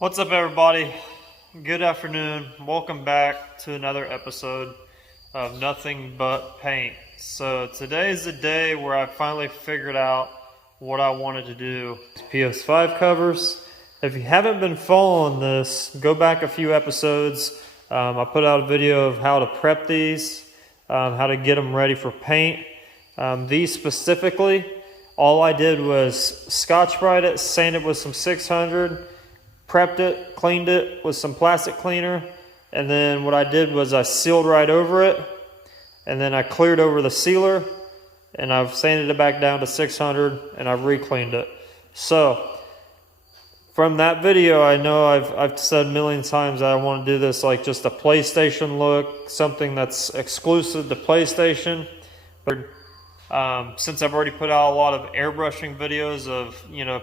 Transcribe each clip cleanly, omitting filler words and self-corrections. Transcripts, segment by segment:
What's up, everybody? Good afternoon. Welcome back to another episode of Nothing But Paint. So today is the day where I finally figured out what I wanted to do. PS5 covers. If you haven't been following this, go back a few episodes. I put out a video of how to prep these, how to get them ready for paint. These specifically, all I did was Scotch-Brite it, sanded with some 600, prepped it, cleaned it with some plastic cleaner, and then what I did was I sealed right over it, and then I cleared over the sealer, and I've sanded it back down to 600, and I've re-cleaned it. So from that video, I know I've said a million times that I want to do this like just a PlayStation look, something that's exclusive to PlayStation. But since I've already put out a lot of airbrushing videos of,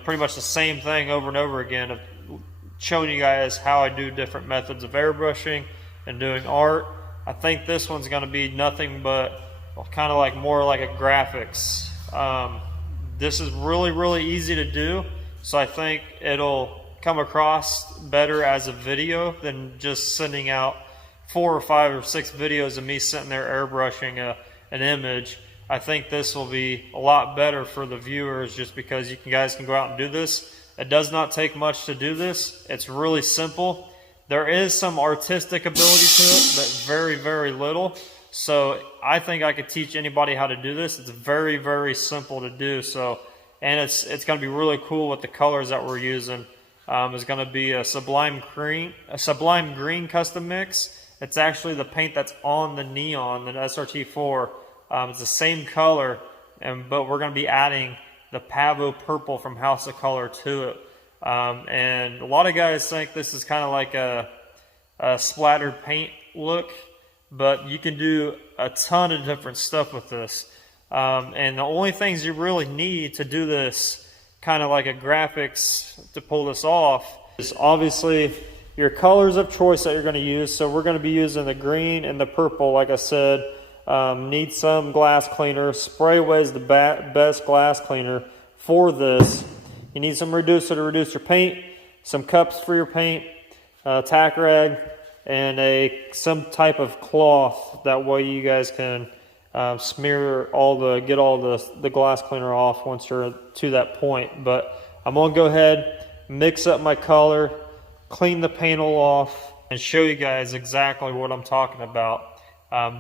pretty much the same thing over and over again, of showing you guys how I do different methods of airbrushing and doing art, I think this one's going to be nothing but kind of like more like a graphics. This is really easy to do, so I think it'll come across better as a video than just sending out 4 or 5 or 6 videos of me sitting there airbrushing an image. I think this will be a lot better for the viewers just because you guys can go out and do this. It does not take much to do this. It's really simple. There is some artistic ability to it, but very little. So I think I could teach anybody how to do this. It's very simple to do. So, and it's going to be really cool with the colors that we're using. It's going to be a sublime green custom mix. It's actually the paint that's on the Neon, the SRT4. It's the same color, but we're going to be adding the Pavo purple from House of Color to it. And a lot of guys think this is kind of like a splattered paint look, but you can do a ton of different stuff with this. And the only things you really need to do this kind of like a graphics to pull this off is obviously your colors of choice that you're going to use. So we're going to be using the green and the purple, like I said. Need some glass cleaner. Spray away is the best glass cleaner for this. You need some reducer to reduce your paint, some cups for your paint, tack rag, and some type of cloth. That way you guys can get all the glass cleaner off once you're to that point. But I'm gonna go ahead, mix up my color, clean the panel off, and show you guys exactly what I'm talking about.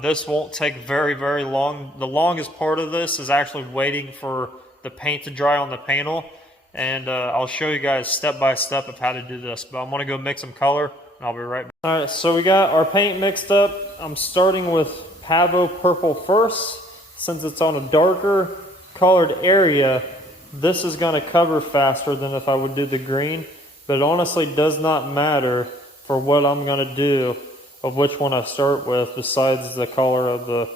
This won't take very long. The longest part of this is actually waiting for the paint to dry on the panel, and I'll show you guys step by step of how to do this. But I'm going to go mix some color, and I'll be right back. Alright, so we got our paint mixed up. I'm starting with Pavo purple first. Since it's on a darker colored area, this is going to cover faster than if I would do the green, but it honestly does not matter for what I'm going to do of which one I start with, besides the color of the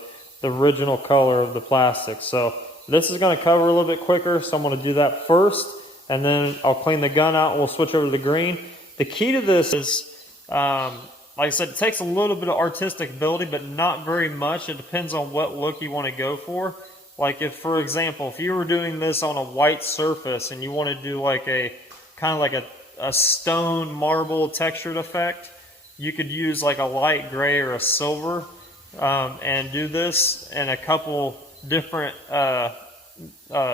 original color of the plastic. So this is going to cover a little bit quicker, so I'm going to do that first, and then I'll clean the gun out and we'll switch over to the green. The key to this is, like I said, it takes a little bit of artistic ability, but not very much. It depends on what look you want to go for. Like if, for example, if you were doing this on a white surface and you want to do like a kind of like a stone marble textured effect, you could use like a light gray or a silver and do this in a couple different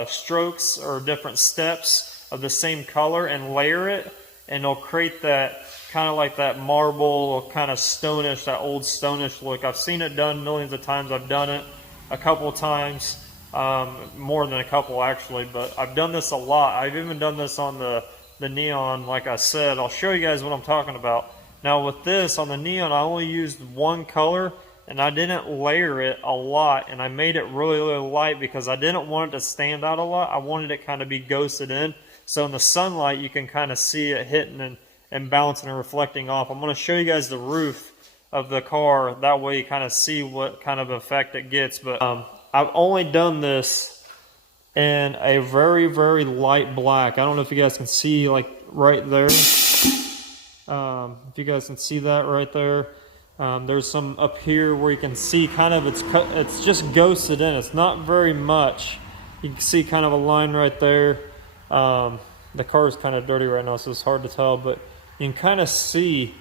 strokes or different steps of the same color and layer it, and it'll create that kind of like that marble, kind of stonish, that old stonish look. I've seen it done millions of times. I've done it a couple of times, more than a couple actually, but I've done this a lot. I've even done this on the Neon, like I said. I'll show you guys what I'm talking about. Now with this, on the Neon, I only used one color, and I didn't layer it a lot, and I made it really light because I didn't want it to stand out a lot. I wanted it kind of be ghosted in, so in the sunlight you can kind of see it hitting and bouncing and reflecting off. I'm going to show you guys the roof of the car, that way you kind of see what kind of effect it gets. But I've only done this in a very light black. I don't know if you guys can see like right there. If you guys can see that right there, there's some up here where you can see kind of it's just ghosted in. It's not very much. You can see kind of a line right there. The car is kind of dirty right now, so it's hard to tell, but you can kind of see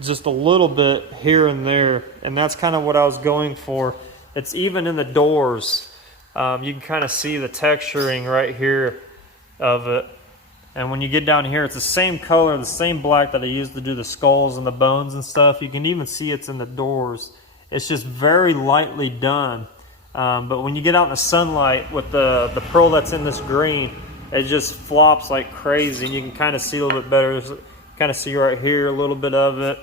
just a little bit here and there, and that's kind of what I was going for. It's even in the doors. You can kind of see the texturing right here of it. And when you get down here, it's the same color, the same black that I used to do the skulls and the bones and stuff. You can even see it's in the doors. It's just very lightly done. But when you get out in the sunlight with the pearl that's in this green, it just flops like crazy. And you can kind of see a little bit better. Kind of see right here a little bit of it.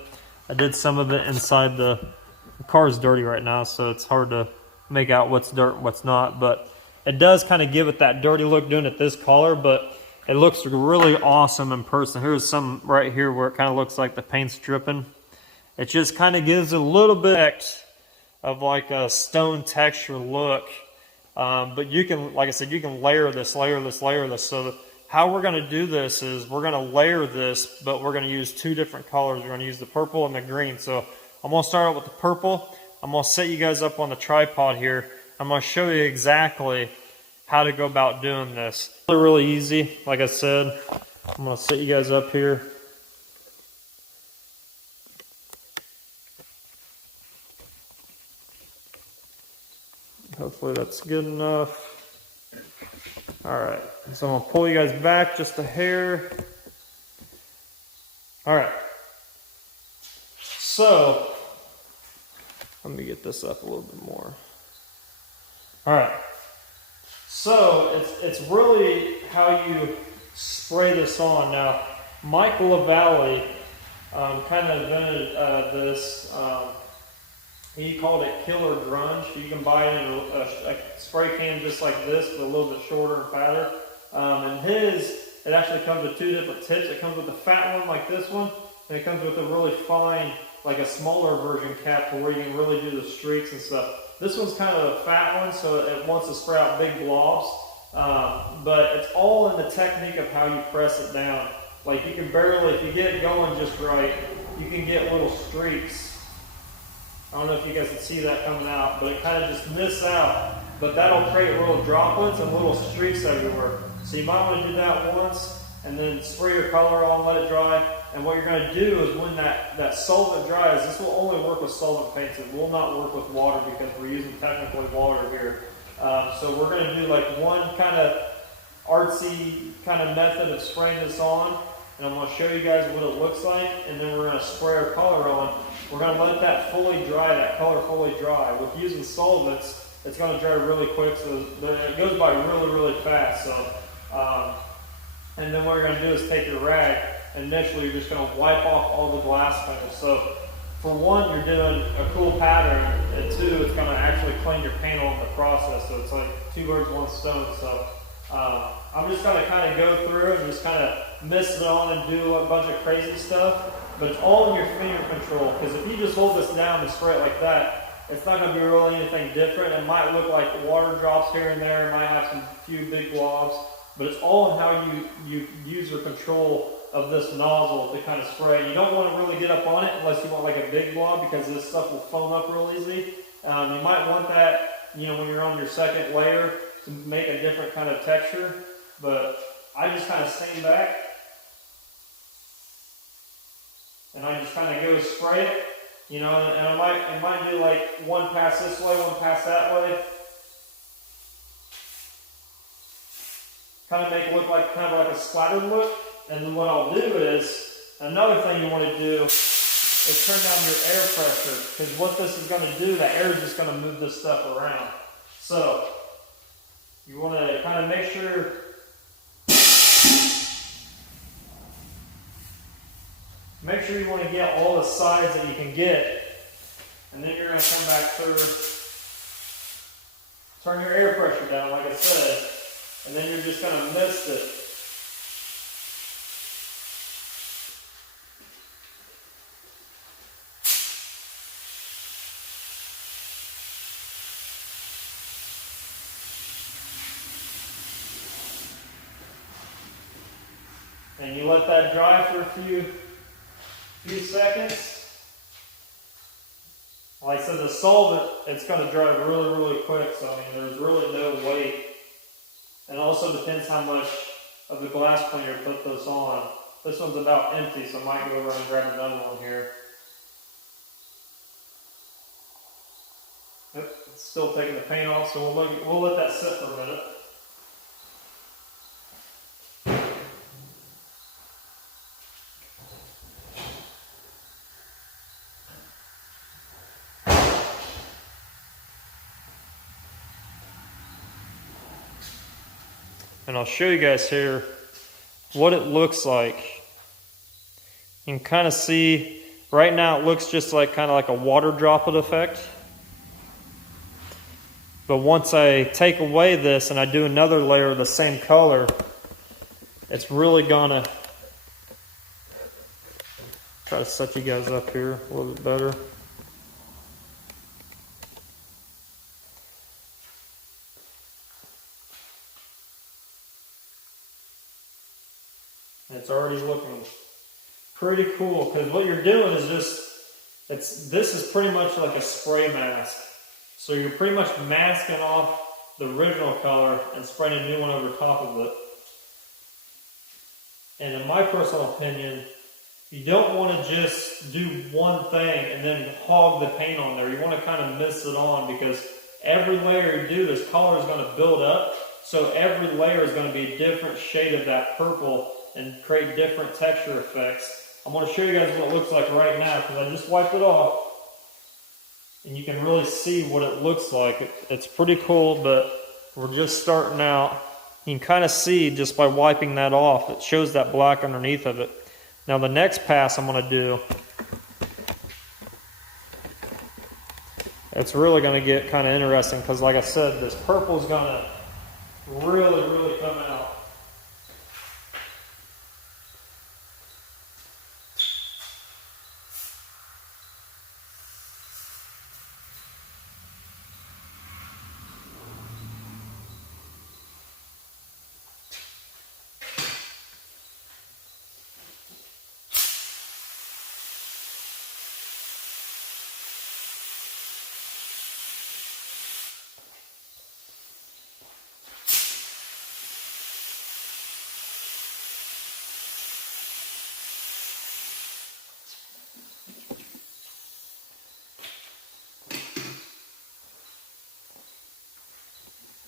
I did some of it inside the car's dirty right now, so it's hard to make out what's dirt and what's not. But it does kind of give it that dirty look doing it this color, but it looks really awesome in person. Here's some right here where it kind of looks like the paint's dripping. It just kind of gives a little bit of like a stone texture look. But you can, like I said, you can layer this. So how we're going to do this is we're going to layer this, but we're going to use two different colors. We're going to use the purple and the green. So I'm going to start out with the purple. I'm going to set you guys up on the tripod here. I'm going to show you exactly how to go about doing this. It's really easy. Like I said, I'm going to set you guys up here. Hopefully that's good enough. Alright, so I'm going to pull you guys back just a hair. Alright, so let me get this up a little bit more. Alright, so it's really how you spray this on. Now, Mike LaValle kind of invented this. He called it Killer Grunge. You can buy it in a spray can just like this, but a little bit shorter and fatter. And it actually comes with two different tips. It comes with a fat one like this one, and it comes with a really fine, like a smaller version cap where you can really do the streaks and stuff. This one's kind of a fat one, so it wants to spray out big blobs. But it's all in the technique of how you press it down. Like you can barely, if you get it going just right, you can get little streaks. I don't know if you guys can see that coming out, but it kind of just misses out. But that'll create little droplets and little streaks everywhere. So you might want to do that once, and then spray your color on, let it dry. And what you're going to do is when that solvent dries, this will only work with solvent paints. It will not work with water because we're using technically water here. So we're going to do like one kind of artsy kind of method of spraying this on. And I'm going to show you guys what it looks like, and then we're going to spray our color on. We're going to let that fully dry, that color fully dry. With using solvents, it's going to dry really quick, so it goes by really, really fast. So, and then what you're going to do is take your rag, and initially you're just going to wipe off all the glass panels. So, for one, you're doing a cool pattern, and two, it's going to actually clean your panel in the process. So it's like two birds, one stone. So, I'm just going to kind of go through and just kind of mist it on and do a bunch of crazy stuff. But it's all in your finger control, because if you just hold this down and spray it like that, it's not going to be really anything different. It might look like water drops here and there. It might have some few big blobs, but it's all in how you use your control of this nozzle to kind of spray. You don't want to really get up on it unless you want like a big blob, because this stuff will foam up real easy. You might want that, when you're on your second layer to make a different kind of texture, but I just kind of stand back. And I just kind of go spray it, and I might do like one pass this way, one pass that way. Kind of make it look like kind of like a splattered look. And then what I'll do is, another thing you want to do is turn down your air pressure, because what this is going to do, the air is just going to move this stuff around. So you want to kind of make sure. Make sure you want to get all the sides that you can get, and then you're going to come back through, turn your air pressure down like I said, and then you're just going to mist it. And you let that dry for a few seconds. Like I said, the solvent, it's going to dry really, really quick. So, there's really no weight. And it also depends how much of the glass cleaner put this on. This one's about empty, so I might go over and grab another one here. Yep, it's still taking the paint off, so we'll let that sit for a minute. And I'll show you guys here what it looks like. You can kind of see, right now it looks just like kind of like a water droplet effect. But once I take away this and I do another layer of the same color, it's really gonna, try to set you guys up here a little bit better. It's already looking pretty cool, because what you're doing is just, this is pretty much like a spray mask. So you're pretty much masking off the original color and spraying a new one over top of it. And in my personal opinion, you don't want to just do one thing and then hog the paint on there. You want to kind of mix it on, because every layer you do, this color is going to build up. So every layer is going to be a different shade of that purple and create different texture effects. I'm going to show you guys what it looks like right now, because I just wiped it off. And you can really see what it looks like. It's pretty cool, but we're just starting out. You can kind of see just by wiping that off, it shows that black underneath of it. Now the next pass I'm going to do, it's really going to get kind of interesting, because like I said, this purple is going to really come out.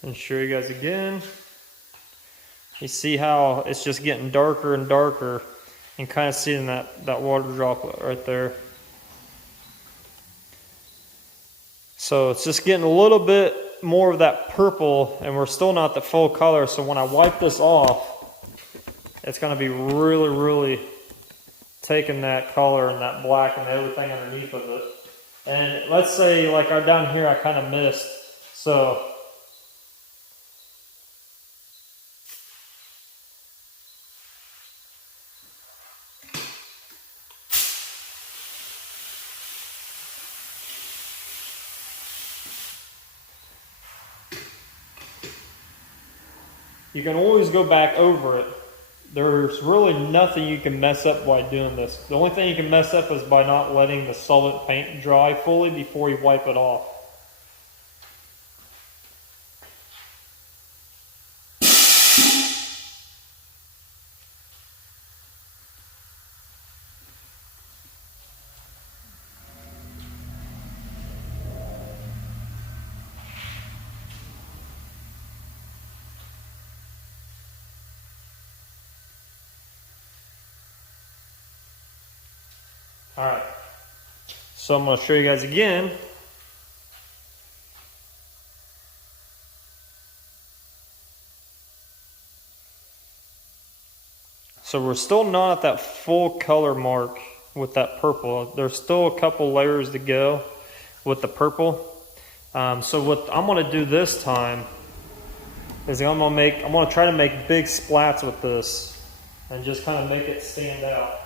And show you guys again. You see how it's just getting darker and darker, and kind of seeing that water droplet right there. So it's just getting a little bit more of that purple, and we're still not the full color. So when I wipe this off, it's going to be really taking that color and that black and everything underneath of it. And let's say like down here I kind of missed. So you can always go back over it. There's really nothing you can mess up by doing this. The only thing you can mess up is by not letting the solvent paint dry fully before you wipe it off. Alright, so I'm going to show you guys again. So we're still not at that full color mark with that purple. There's still a couple layers to go with the purple. So what I'm going to do this time is I'm going to try to make big splats with this and just kind of make it stand out.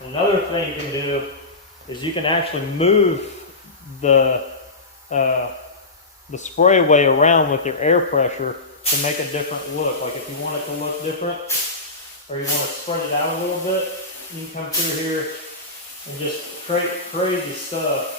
Another thing you can do is you can actually move the spray way around with your air pressure to make a different look. Like if you want it to look different, or you want to spread it out a little bit, you can come through here and just create crazy stuff.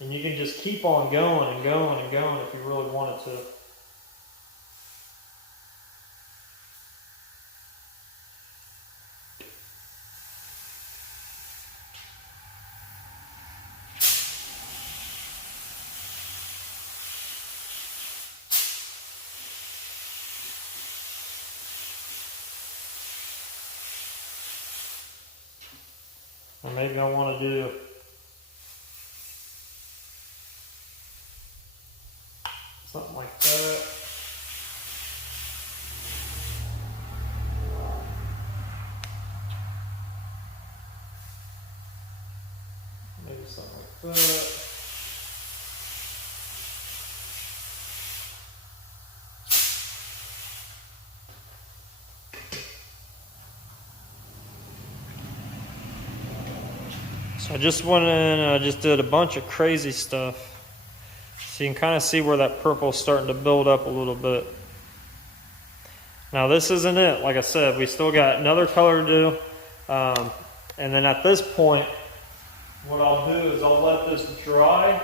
And you can just keep on going and going and going if you really wanted to. Or maybe I want to do something like that. Maybe something like that. So I just went in and I just did a bunch of crazy stuff. So you can kind of see where that purple is starting to build up a little bit. Now this isn't it. Like I said, we still got another color to do. And then at this point, what I'll do is I'll let this dry.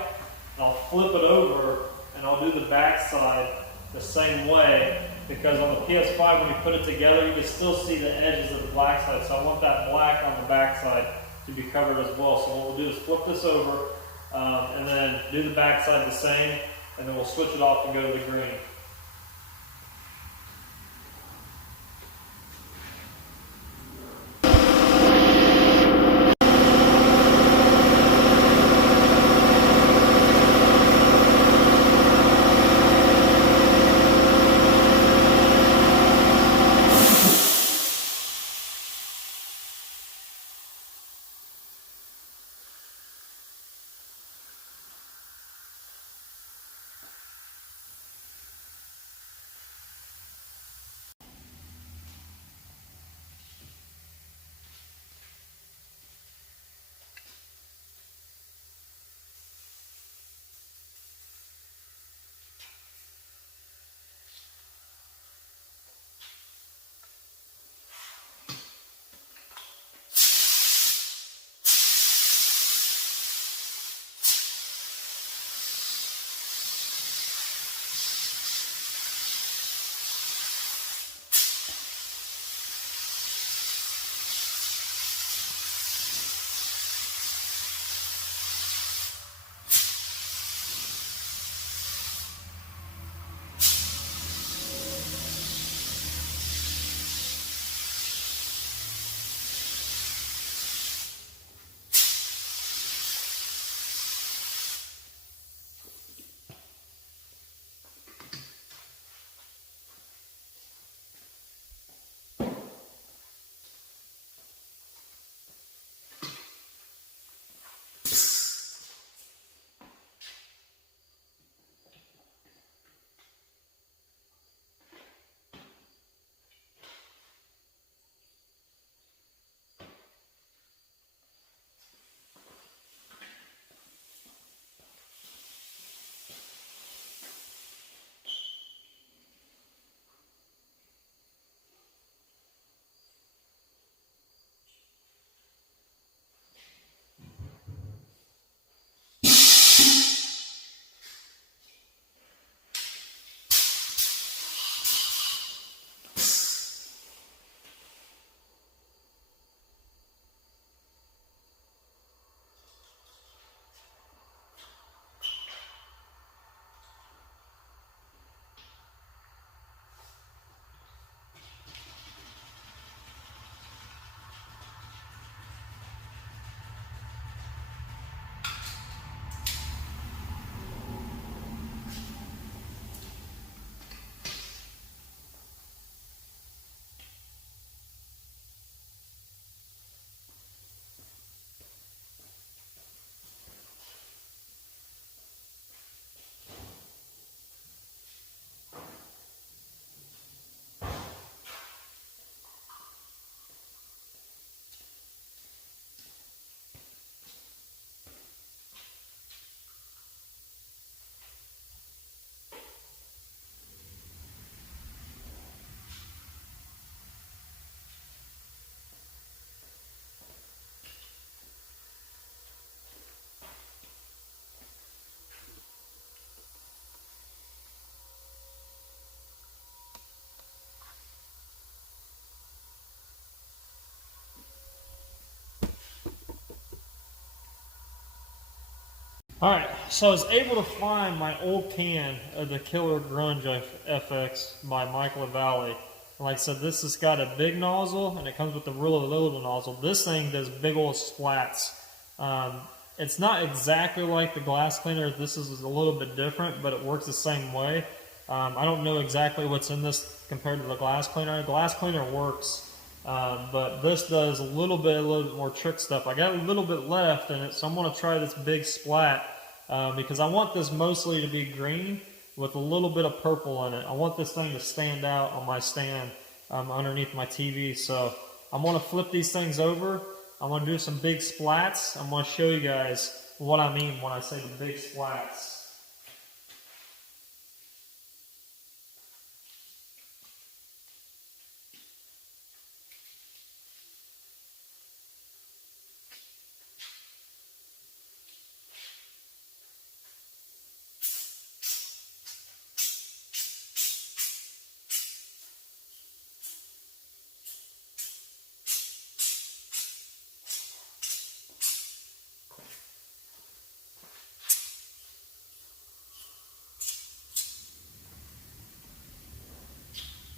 I'll flip it over and I'll do the back side the same way, because on the PS5 when you put it together you can still see the edges of the black side, so I want that black on the back side to be covered as well. So what we'll do is flip this over and then do the back side the same, and then we'll switch it off and go to the green. Alright, so I was able to find my old can of the Killer Grunge FX by Michael Valley. Like I said, this has got a big nozzle, and it comes with the really little nozzle. This thing does big old splats. It's not exactly like the glass cleaner. This is a little bit different, but it works the same way. I don't know exactly what's in this compared to the glass cleaner. The glass cleaner works, but this does a little bit more trick stuff. I got a little bit left in it, so I'm going to try this big splat because I want this mostly to be green with a little bit of purple in it. I want this thing to stand out on my stand underneath my TV. So I'm going to flip these things over. I'm going to do some big splats. I'm going to show you guys what I mean when I say the big splats.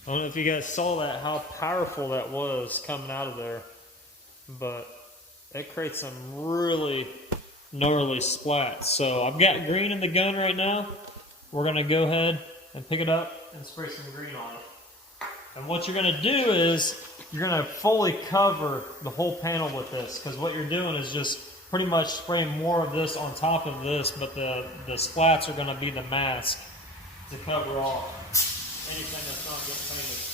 I don't know if you guys saw that, how powerful that was coming out of there, but it creates some really gnarly splats. So I've got green in the gun right now. We're going to go ahead and pick it up and spray some green on it. And what you're going to do is you're going to fully cover the whole panel with this, because what you're doing is just pretty much spraying more of this on top of this, but the splats are going to be the mask to cover off anything that's not getting painted.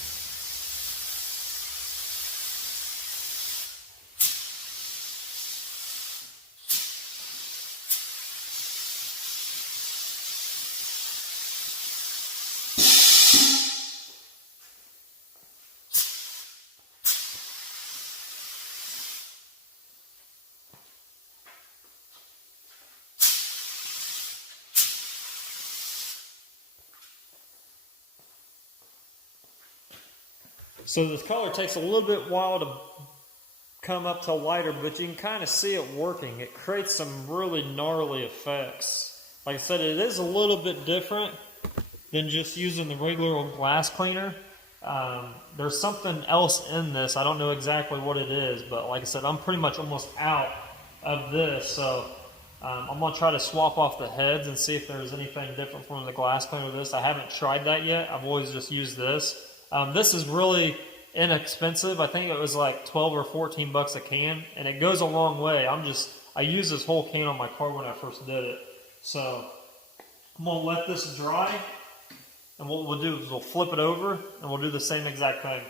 So this color takes a little bit while to come up to lighter, but you can kind of see it working. It creates some really gnarly effects. Like I said, it is a little bit different than just using the regular old glass cleaner. There's something else in this. I don't know exactly what it is, but like I said, I'm pretty much almost out of this. So I'm going to try to swap off the heads and see if there's anything different from the glass cleaner with this. I haven't tried that yet. I've always just used this. This is really inexpensive. I think it was like 12 or 14 bucks a can, and it goes a long way. I used this whole can on my car when I first did it. So I'm going to let this dry, and what we'll do is we'll flip it over, and we'll do the same exact thing.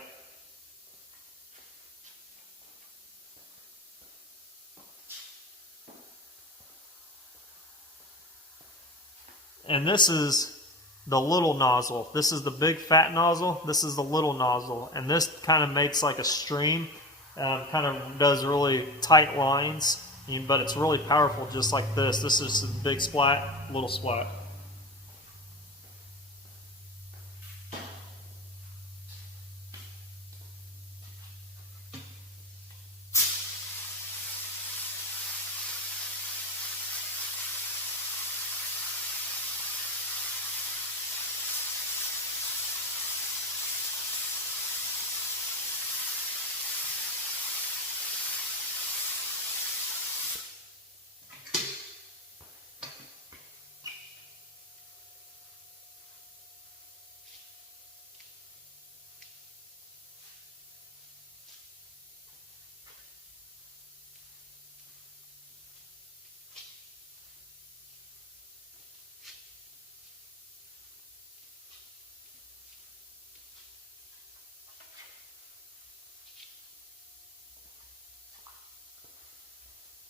And this is the little nozzle. This is the big fat nozzle. This is the little nozzle. And this kind of makes like a stream. Kind of does really tight lines. But it's really powerful just like this. This is a big splat, little splat.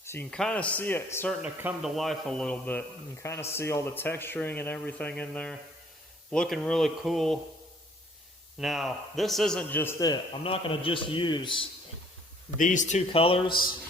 So you can kind of see it starting to come to life a little bit. You can kind of see all the texturing and everything in there. Looking really cool. Now, this isn't just it. I'm not going to just use these two colors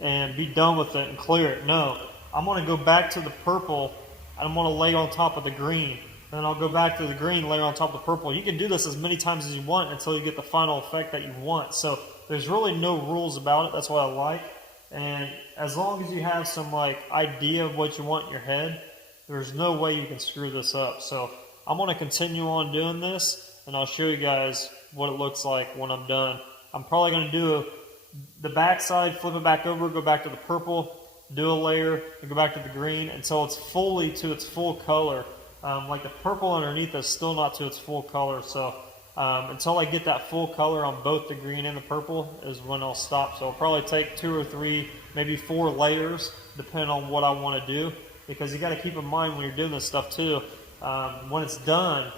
and be done with it and clear it. No, I'm going to go back to the purple and I'm going to lay on top of the green. Then I'll go back to the green, layer on top of the purple. You can do this as many times as you want until you get the final effect that you want. So there's really no rules about it. That's what I like. And as long as you have some like idea of what you want in your head, there's no way you can screw this up. So I'm going to continue on doing this, and I'll show you guys what it looks like when I'm done. I'm probably going to do the back side, flip it back over, go back to the purple, do a layer, and go back to the green until it's fully to its full color. Like the purple underneath is still not to its full color, so until I get that full color on both the green and the purple is when I'll stop. So I'll probably take 2 or 3, maybe 4 layers, depending on what I want to do, because you got to keep in mind when you're doing this stuff too, when it's done,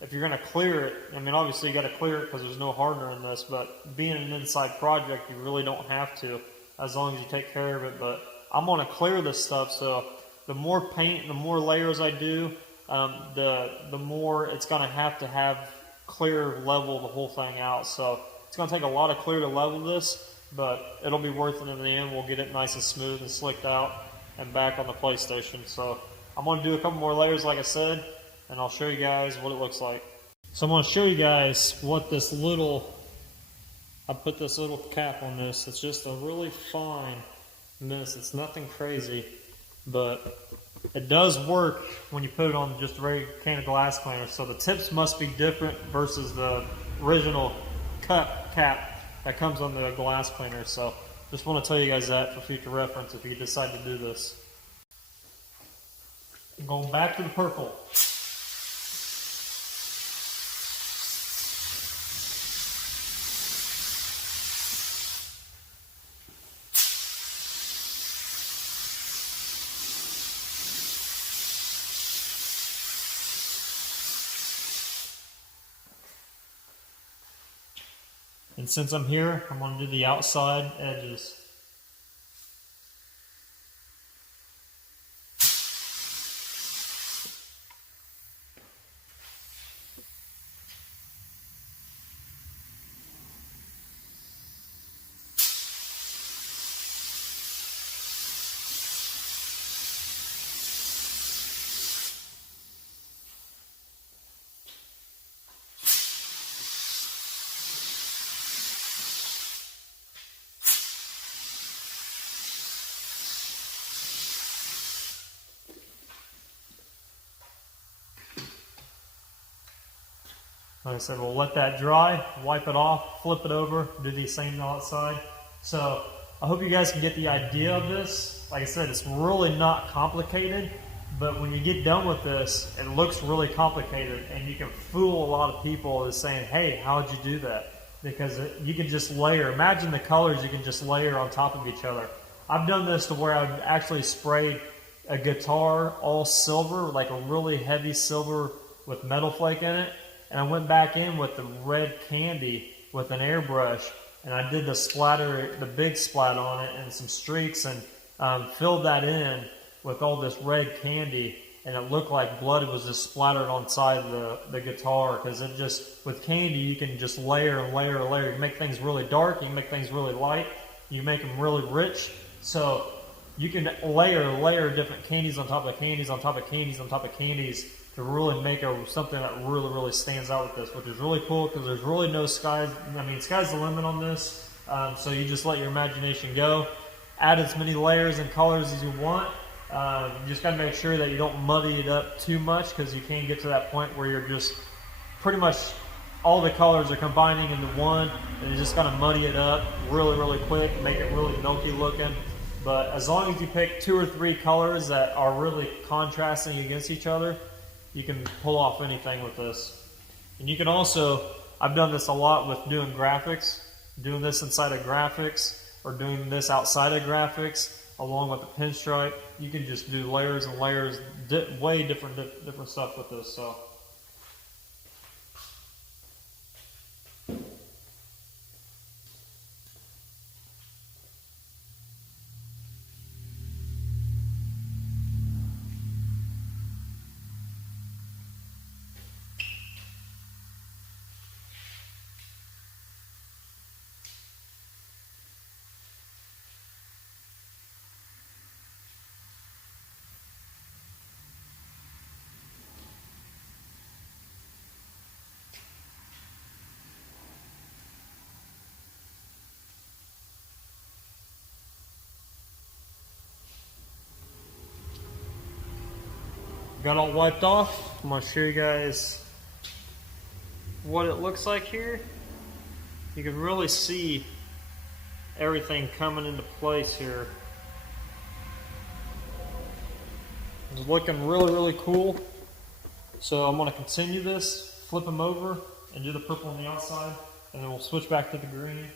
if you're going to clear it, I mean obviously you got to clear it because there's no hardener in this, but being an inside project you really don't have to, as long as you take care of it. But I'm going to clear this stuff, so the more paint and the more layers I do, the more it's going to have clear level the whole thing out. So it's going to take a lot of clear to level this, but it'll be worth it in the end. We'll get it nice and smooth and slicked out and back on the PlayStation. So I'm going to do a couple more layers like I said, and I'll show you guys what it looks like. So I'm going to show you guys what this little, I put this little cap on this. It's just a really fine mist. It's nothing crazy, but it does work when you put it on just a regular can of glass cleaner. So the tips must be different versus the original cup cap that comes on the glass cleaner. So just want to tell you guys that for future reference if you decide to do this. Going back to the purple. And since I'm here, I'm going to do the outside edges. Like I said, we'll let that dry, wipe it off, flip it over, do the same outside. So I hope you guys can get the idea of this. Like I said, it's really not complicated, but when you get done with this, it looks really complicated, and you can fool a lot of people as saying, hey, how'd you do that? Because you can just layer. Imagine the colors you can just layer on top of each other. I've done this to where I've actually sprayed a guitar all silver, like a really heavy silver with metal flake in it. And I went back in with the red candy with an airbrush, and I did the splatter, the big splat on it, and some streaks, and filled that in with all this red candy, and it looked like blood was just splattered on the side of the guitar, because it just, with candy, you can just layer and layer and layer. You make things really dark, you can make things really light, you make them really rich, so you can layer different candies on top of candies on top of candies on top of candies to really make something that really stands out with this, which is really cool because there's really no sky's the limit on this. So you just let your imagination go. Add as many layers and colors as you want. You just got to make sure that you don't muddy it up too much, because you can get to that point where you're just pretty much all the colors are combining into one, and you just got to muddy it up really quick, make it really milky looking. But as long as you pick 2 or 3 colors that are really contrasting against each other, you can pull off anything with this. And you can also, I've done this a lot with doing graphics, doing this inside of graphics, or doing this outside of graphics, along with the pinstripe. You can just do layers and layers, way different stuff with this. So. got all wiped off. I'm going to show you guys what it looks like here. You can really see everything coming into place here. It's looking really cool. So I'm going to continue this, flip them over, and do the purple on the outside, and then we'll switch back to the green.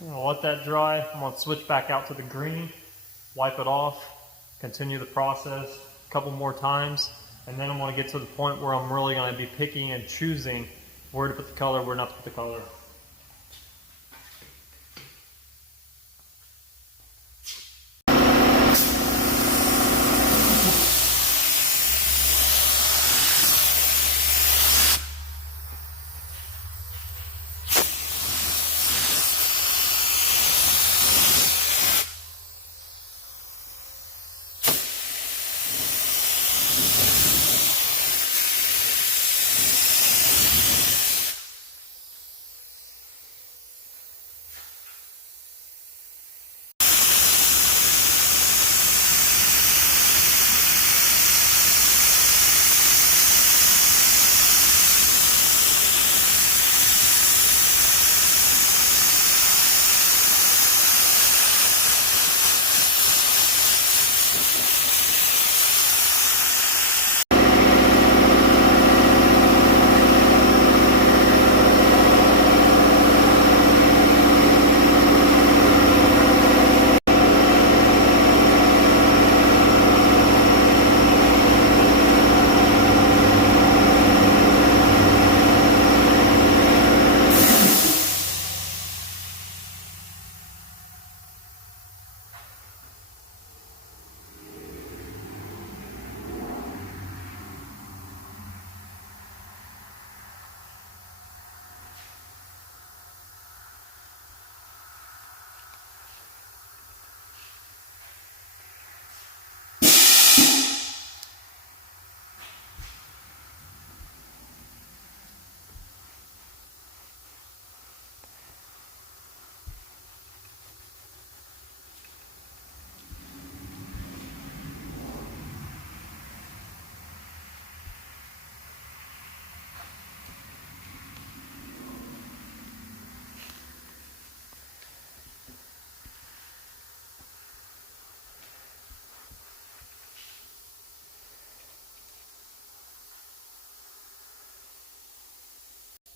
I'm going to let that dry. I'm going to switch back out to the green, wipe it off, continue the process a couple more times, and then I'm going to get to the point where I'm really going to be picking and choosing where to put the color, where not to put the color.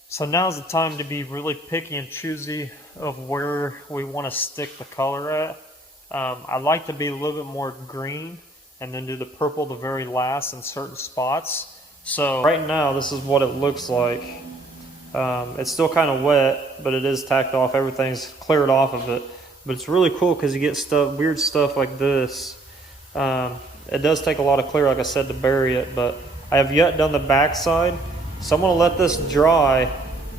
So now's the time to be really picky and choosy of where we want to stick the color at. I like to be a little bit more green and then do the purple the very last in certain spots. So right now this is what it looks like. It's still kind of wet, but it is tacked off. Everything's cleared off of it. But it's really cool because you get weird stuff like this. It does take a lot of clear, like I said, to bury it, but I have yet done the backside. So I'm going to let this dry,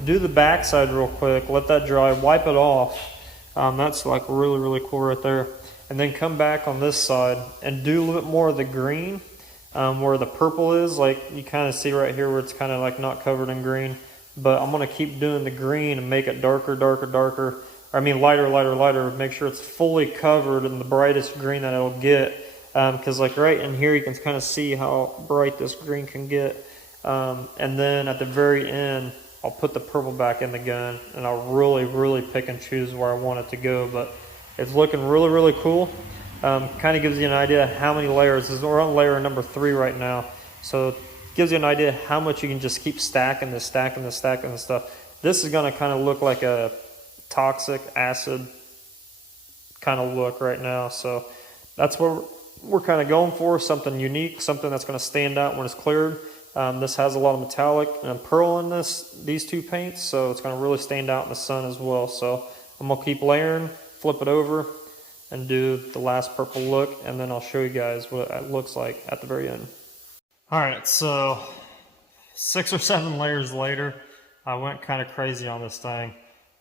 do the backside real quick, let that dry, wipe it off. That's like really, really cool right there. And then come back on this side and do a little bit more of the green, where the purple is. Like you kind of see right here where it's kind of like not covered in green. But I'm going to keep doing the green and make it darker, darker, darker. I mean lighter, lighter, lighter. Make sure it's fully covered in the brightest green that it'll get. Because like right in here you can kind of see how bright this green can get. And then at the very end I'll put the purple back in the gun, and I'll really, really pick and choose where I want it to go. But it's looking really, really cool. Kind of gives you an idea how many layers. We're on layer number 3 right now. So it gives you an idea how much you can just keep stacking this, stacking this, stacking this stuff. This is going to kind of look like a toxic acid kind of look right now. So that's what we're kind of going for, something unique, something that's going to stand out when it's cleared. This has a lot of metallic and pearl in these two paints, so it's going to really stand out in the sun as well. So I'm going to keep layering, flip it over, and do the last purple look, and then I'll show you guys what it looks like at the very end. Alright, so 6 or 7 layers later, I went kind of crazy on this thing,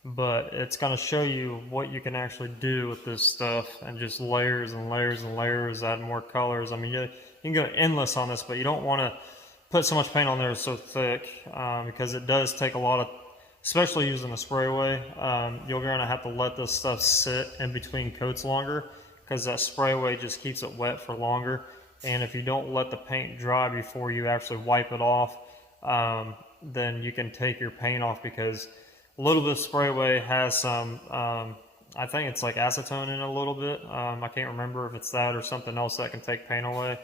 but it's going to show you what you can actually do with this stuff, and just layers and layers and layers, add more colors. I mean, you can go endless on this, but you don't want to put so much paint on there so thick, because it does take a lot of, especially using a spray away, you're going to have to let this stuff sit in between coats longer, because that spray away just keeps it wet for longer. And if you don't let the paint dry before you actually wipe it off, then you can take your paint off, because a little bit of spray away has some, I think it's like acetone in it a little bit. I can't remember if it's that or something else that can take paint away.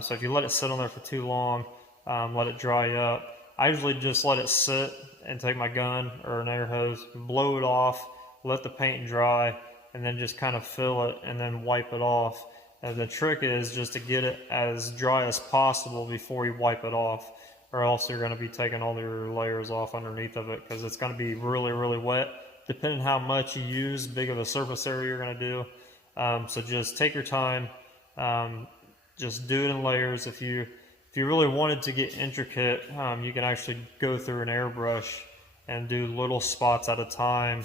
So if you let it sit on there for too long, let it dry up. I usually just let it sit and take my gun or an air hose, blow it off, let the paint dry, and then just kind of fill it and then wipe it off. And the trick is just to get it as dry as possible before you wipe it off, or else you're going to be taking all your layers off underneath of it, because it's going to be really, really wet, depending how much you use, big of a surface area you're going to do. So just take your time, just do it in layers. If you really wanted to get intricate, you can actually go through an airbrush and do little spots at a time,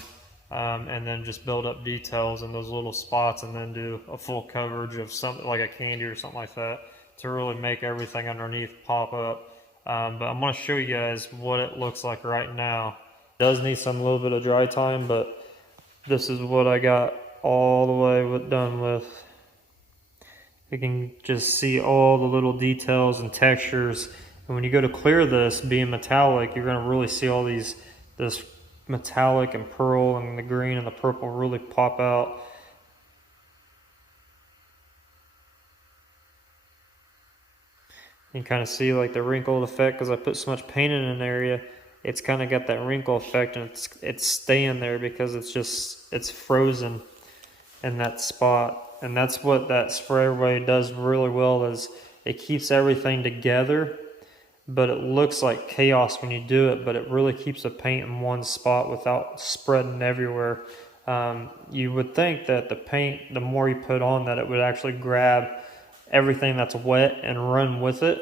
and then just build up details in those little spots, and then do a full coverage of something like a candy or something like that to really make everything underneath pop up. But I'm going to show you guys what it looks like right now. It does need some little bit of dry time, but this is what I got all the way done with. You can just see all the little details and textures. And when you go to clear this, being metallic, you're going to really see all this metallic and pearl and the green and the purple really pop out. You can kind of see like the wrinkled effect, because I put so much paint in an area, it's kind of got that wrinkle effect, and it's staying there because it's frozen in that spot. And that's what that spray away does really well, is it keeps everything together, but it looks like chaos when you do it, but it really keeps the paint in one spot without spreading everywhere. You would think that the paint, the more you put on, that it would actually grab everything that's wet and run with it.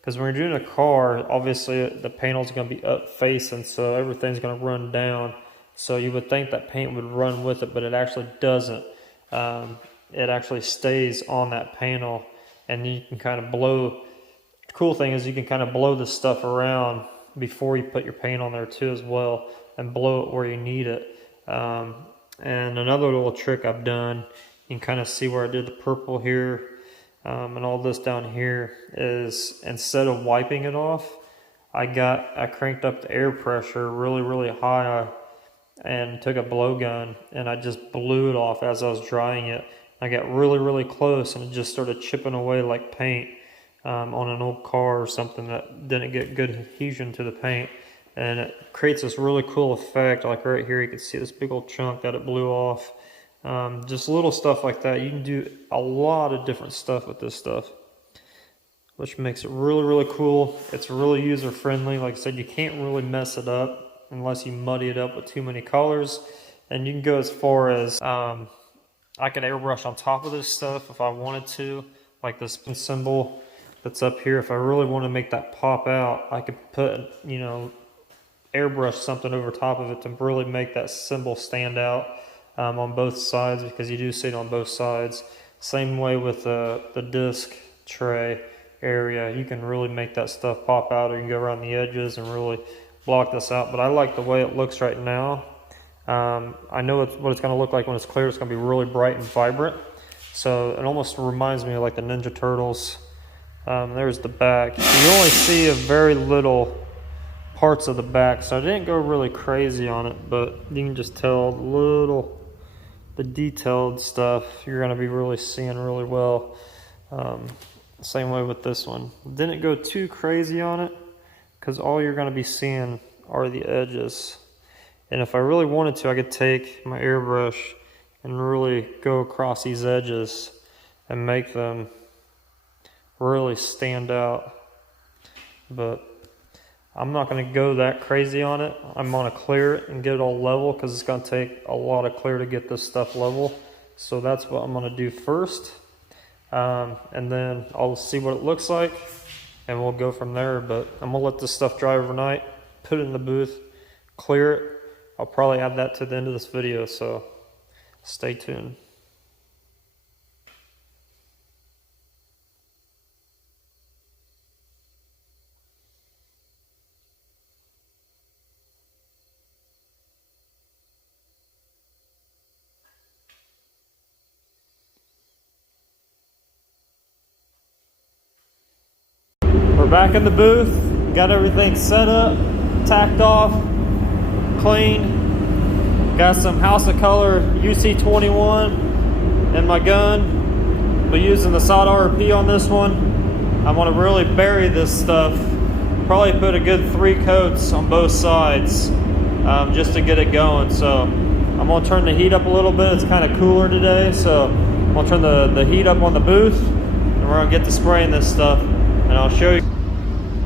Because when you're doing a car, obviously the panel's going to be up facing, so everything's going to run down. So you would think that paint would run with it, but it actually doesn't. It actually stays on that panel, and you can kind of blow. The cool thing is you can kind of blow this stuff around before you put your paint on there too as well, and blow it where you need it. And another little trick I've done, you can kind of see where I did the purple here, and all this down here, is instead of wiping it off, I cranked up the air pressure really, really high, and took a blowgun and I just blew it off as I was drying it. I got really, really close, and it just started chipping away like paint on an old car or something that didn't get good adhesion to the paint. And it creates this really cool effect. Like right here, you can see this big old chunk that it blew off. Just little stuff like that. You can do a lot of different stuff with this stuff, which makes it really, really cool. It's really user friendly. Like I said, you can't really mess it up. unless you muddy it up with too many colors. And you can go as far as, I could airbrush on top of this stuff if I wanted to, like this symbol that's up here. If I really want to make that pop out, I could put, you know, airbrush something over top of it to really make that symbol stand out on both sides, because you do see it on both sides. Same way with the disc tray area, you can really make that stuff pop out, or you can go around the edges and really block this out. But I like the way it looks right now. I know what it's going to look like when it's clear. It's going to be really bright and vibrant. So it almost reminds me of like the Ninja Turtles. There's the back. You only see a very little parts of the back, so I didn't go really crazy on it, but you can just tell the detailed stuff you're going to be really seeing really well. Same way with this one. Didn't go too crazy on it, because all you're going to be seeing are the edges. And if I really wanted to, I could take my airbrush and really go across these edges and make them really stand out. But I'm not going to go that crazy on it. I'm going to clear it and get it all level, because it's going to take a lot of clear to get this stuff level. So that's what I'm going to do first. And then I'll see what it looks like, and we'll go from there. But I'm going to let this stuff dry overnight, put it in the booth, clear it. I'll probably add that to the end of this video, so stay tuned. We're back in the booth, got everything set up, tacked off, clean. Got some House of Color UC21 in my gun. We're using the solid RP on this one. I want to really bury this stuff. Probably put a good 3 coats on both sides just to get it going. So I'm going to turn the heat up a little bit. It's kind of cooler today, so I'm going to turn the heat up on the booth, and we're going to get to spraying this stuff, and I'll show you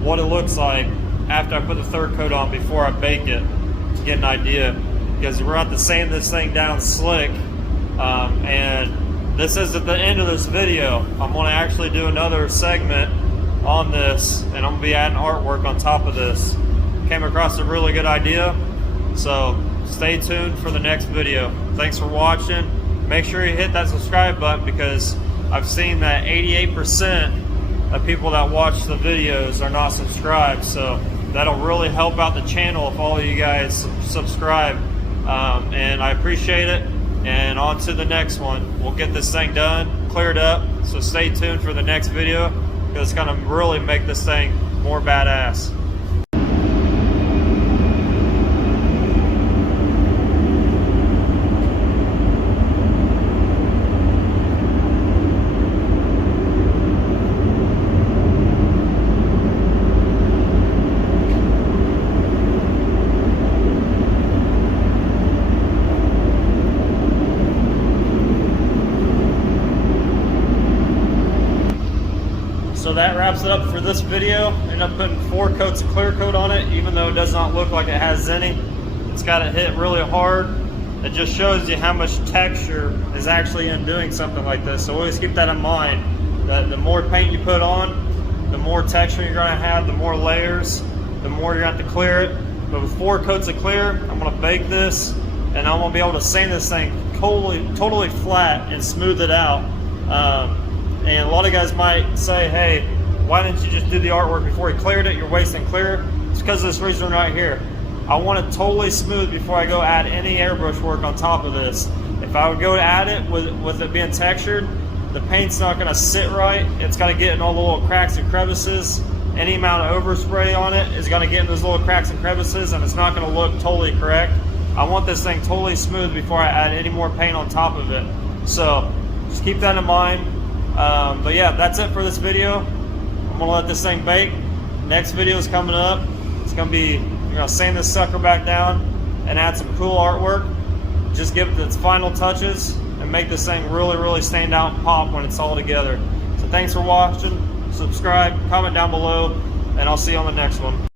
what it looks like after I put the 3rd coat on before I bake it, to get an idea. Because we're going to sand this thing down slick, and this is at the end of this video. I'm going to actually do another segment on this, and I'm going to be adding artwork on top of this. Came across a really good idea, so stay tuned for the next video. Thanks for watching. Make sure you hit that subscribe button, because I've seen that 88% of people that watch the videos are not subscribed, so that'll really help out the channel if all of you guys subscribe. And I appreciate it, and on to the next one. We'll get this thing done, cleared up, so stay tuned for the next video, because it's going to really make this thing more badass. So that wraps it up for this video. Ended up putting 4 coats of clear coat on it, even though it does not look like it has any. It's got it hit really hard. It just shows you how much texture is actually in doing something like this. So always keep that in mind, that the more paint you put on, the more texture you're going to have, the more layers, the more you're going to have to clear it. But with 4 coats of clear, I'm going to bake this, and I'm going to be able to sand this thing totally flat and smooth it out. And a lot of guys might say, hey, why didn't you just do the artwork before you cleared it? You're wasting clear. It's because of this reason right here. I want it totally smooth before I go add any airbrush work on top of this. If I would go add it with it being textured, the paint's not going to sit right. It's going to get in all the little cracks and crevices. Any amount of overspray on it is going to get in those little cracks and crevices, and it's not going to look totally correct. I want this thing totally smooth before I add any more paint on top of it. So just keep that in mind. But yeah, that's it for this video. I'm gonna let this thing bake. Next video is coming up. It's gonna be, you're gonna sand this sucker back down and add some cool artwork. Just give it its final touches and make this thing really stand out and pop when it's all together. So thanks for watching. Subscribe, comment down below, and I'll see you on the next one.